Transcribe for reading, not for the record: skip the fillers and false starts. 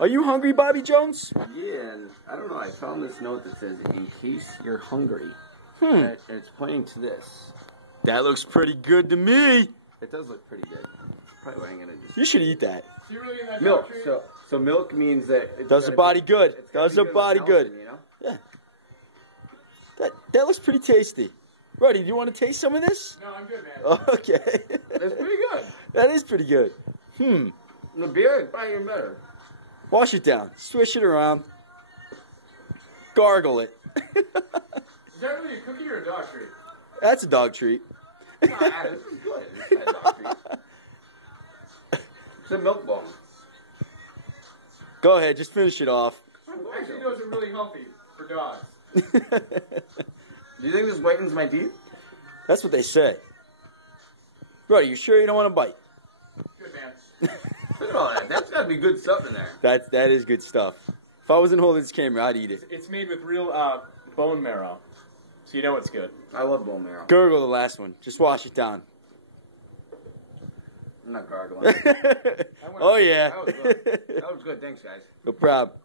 Are you hungry, Bobby Jones? Yeah, and I don't know. I found this note that says, "In case you're hungry," Hmm. and it's pointing to this. That looks pretty good to me. It does look pretty good. Probably what I'm gonna do. You should eat that. So you're really in that Milk. doctrine? So milk means that it's Does the gotta body be, good. it's gotta Does be the body with good. calcium, you know? Yeah. That looks pretty tasty. Roddy, do you want to taste some of this? No, I'm good, man. Okay. It's pretty good. That is pretty good. The beer is probably even better. Wash it down. Swish it around. Gargle it. Is that really a cookie or a dog treat? That's a dog treat. Nah, this is good. It's a dog treat. It's a milk bone. Go ahead, just finish it off. Actually, those are really healthy for dogs. Do you think this whitens my teeth? That's what they say. Roddy, you sure you don't want to bite? Good, man. Look at all that. That's gotta be good stuff in there. That is good stuff. If I wasn't holding this camera, I'd eat it. It's made with real bone marrow, so you know it's good. I love bone marrow. Gurgle the last one. Just wash it down. I'm not gargling. Oh, yeah. That was good. That was good. Thanks, guys. No problem.